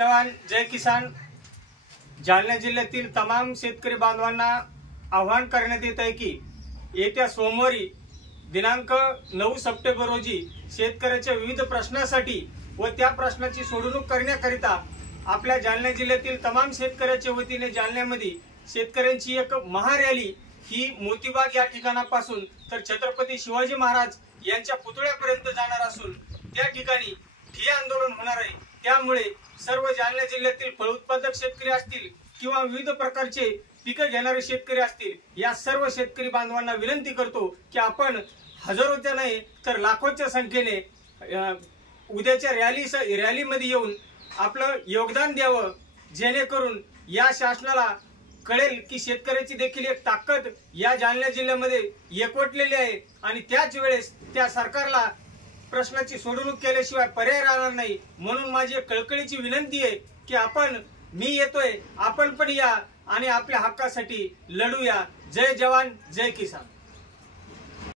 जवान जय किसान। जालना जिल्ह्यातील तमाम शेतकरी बांधवांना आवाहन करण्यात येत आहे की येत्या सोमवारी दिनांक 9 सप्टेंबर रोजी शेतकऱ्यांच्या विविध प्रश्नांसाठी व त्या प्रश्नाची सोडवणूक करण्याकरिता आपल्या जालना जिल्ह्यातील तमाम शेतकऱ्यांच्या वतीने जालन्यामध्ये शेतकऱ्यांची एक महारॅली ही मोतीबाग या ठिकाणापासून तर छत्रपती शिवाजी महाराज यांच्या पुतळ्यापर्यंत जाणार असून त्या ठिकाणी ठिय्या आंदोलन होणार आहे। त्यामुळे सर्व जालना जिल्ह्यातील फळ उत्पादक शेतकरी असतील किंवा विविध प्रकारचे पिके घेणारे शेतकरी असतील, या सर्व शेतकरी बांधवांना विनंती करतो की आपण हजारोच्या नाही तर लाखोच्या संख्येने उद्याच्या रॅलीमध्ये येऊन आपलं योगदान द्यावं, जेणेकरून या शासनाला कळेल की शेतकऱ्याची देखील एक ताकद या जालना जिल्ह्यामध्ये एकवटलेली आहे आणि त्याच वेळेस त्या सरकारला प्रश्नाची सोडवणूक केल्याशिवाय पर्याय राहणार नाही। म्हणून माझी कळकळीची विनंती आहे की मी येतोय, आपण पण या आणि आपल्या हक्कासाठी लढूया। जय जवान जय किसान।